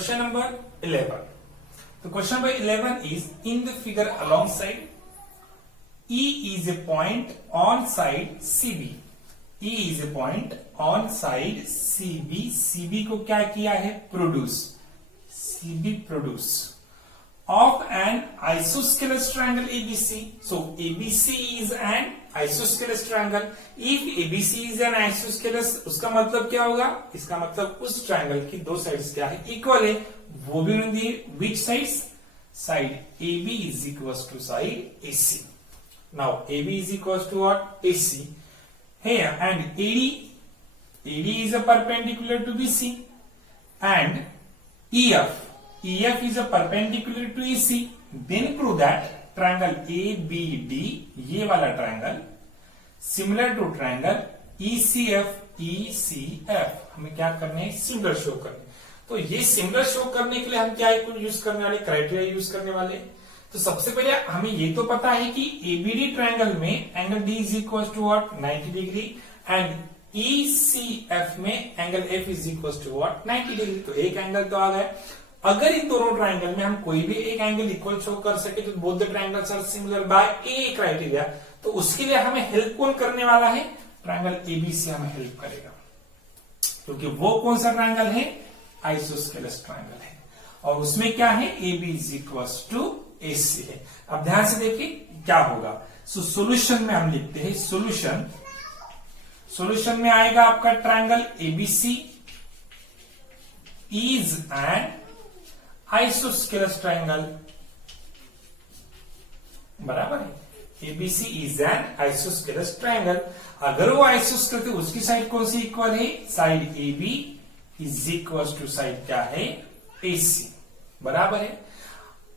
Question number 11. The question number 11 is in the figure alongside E is a point on side CB. E is a point on side CB. CB को क्या किया है? Produce. CB produce of an isosceles triangle ABC. So ABC is an isosceles triangle. If ABC is an isosceles, उसका मतलब क्या होगा? इसका मतलब उस ट्रायंगल की दो साइड्स क्या है? इक्वल है. वो भी होंगी which sides? Side AB is equals to side AC. Now AB is equals to what? AC. Here and AD is a perpendicular to BC and EF is a perpendicular to EC. Then prove that triangle ABD, ये वाला triangle similar to triangle ECF. हमें क्या करने है? Similar show करने. तो ये similar show करने के लिए हम क्या यूज करने वाले? क्राइटेरिया यूज करने वाले. तो सबसे पहले हमें ये तो पता है कि एबीडी ट्रायंगल में angle D is equal to what? 90 degree and ECF में angle F is equal to what? 90 degree. तो एक एंगल तो आ गया. अगर इन दोनों ट्रायंगल में हम कोई भी एक एंगल इक्वल शो कर सके तो both the triangles are similar by a criteria. तो उसके लिए हमें हेल्प कौन करने वाला है? ट्रायंगल एबीसी हमें हेल्प करेगा, क्योंकि वो कौन सा ट्रायंगल है? आइसोस्केलेस ट्रायंगल है. और उसमें क्या है? AB is equal to AC है. अब ध्यान से देखिए क्या होगा. सॉल्यूशन में हम लिखते हैं सॉल्यूशन में आएगा आपका triangle ABC is an isosceles triangle. बराबर है. ABC is an isosceles triangle. अगर वो आइसोस्केलेस है उसकी साइड कौन सी इक्वल है? Side AB is equal to side क्या है? AC. बराबर है.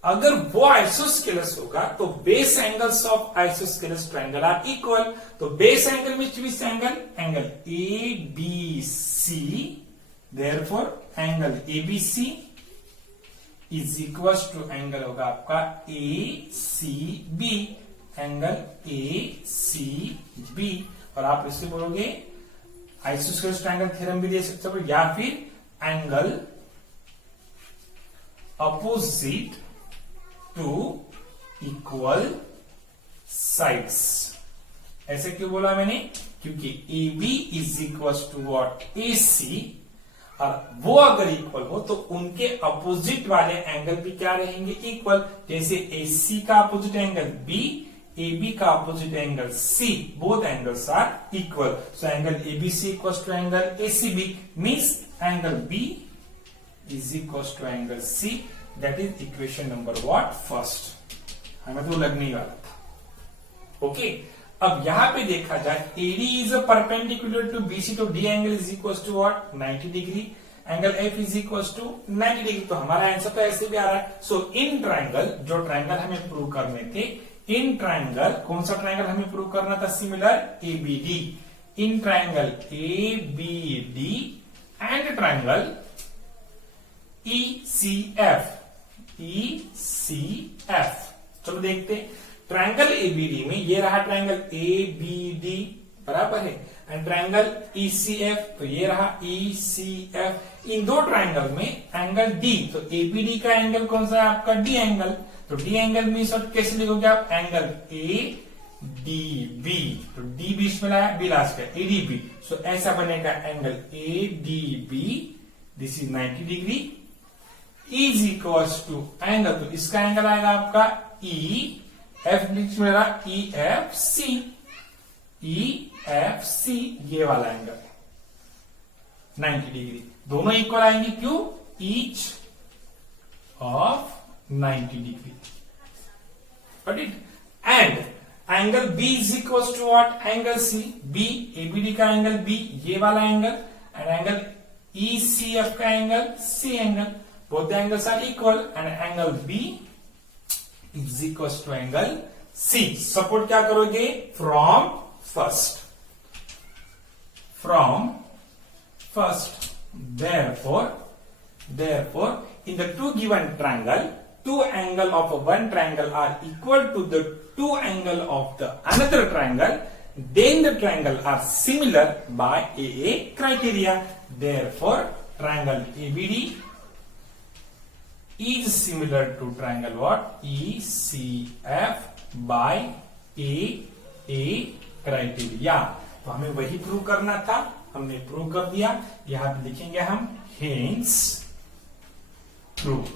अगर वो आइसोस्केलेस होगा तो base angles of isosceles triangle are equal. तो base angle which angle? Angle ABC. Therefore angle ABC is equal to angle होगा आपका ACB. Angle ACB. और आप इससे बोलोगे आइसोस्केलेस ट्रायंगल थ्योरम भी दे सकते हो, या फिर angle opposite to equal sides. ऐसे क्यों बोला मैंने? क्योंकि AB is equal to what? AC. और वो अगर इक्वल हो तो उनके अपोजिट वाले एंगल भी क्या रहेंगे? इक्वल. जैसे AC का अपोजिट एंगल B, AB का opposite angle C, both angles are equal. So angle ABC equal to angle ACB means angle B is equal to angle C. That is equation number what? First. हमें तो लगने ही वाला था. Okay. अब यहां पे देखा जाए AD is a perpendicular to BC, तो D angle is equal to what? 90 degree. Angle F is equal to 90 degree. तो हमारा आंसर तो ऐसे भी आ रहा है. सो इन ट्रायंगल, जो ट्रायंगल हमें प्रूव करने थे, इन ट्रायंगल कौन सा ट्रायंगल हमें प्रूव करना था? Similar ABD. In triangle ABD and triangle ECF. चलो देखते. ट्रायंगल ABD में ये रहा ट्रायंगल ABD. बराबर है. एंड ट्रायंगल ECF, तो ये रहा ECF. इन दो ट्रायंगल में एंगल D, तो ABD का एंगल कौन सा है? आपका D एंगल. तो D एंगल मीन्स कैसे लिखोगे आप? Angle ADB. तो D बीच में लाया, B लास्ट का, ADB. सो ऐसा बनेगा angle ADB. This is 90 degree is equals to angle. तो इसका एंगल आएगा आपका EF बीच में रहा EFC. ये वाला एंगल 90 डिग्री. दोनों इक्वल आएंगे. क्यों? Each of 90 degree. Got it? And angle B is equal to what? Angle C. B, ABD का एंगल B, ये वाला एंगल, एंड एंगल ECF का angle C angle. Both angles are equal and angle B is equal to angle C. Support क्या करोगे? From first. Therefore, in the two given triangle, two angle of one triangle are equal to the two angle of the another triangle. Then the triangle are similar by AA criteria. Therefore, triangle ABD is similar to triangle what ECF by a criteria. तो हमें वही prove करना था, हमने prove कर दिया। यहां पे लिखेंगे हम हेंस प्रूव।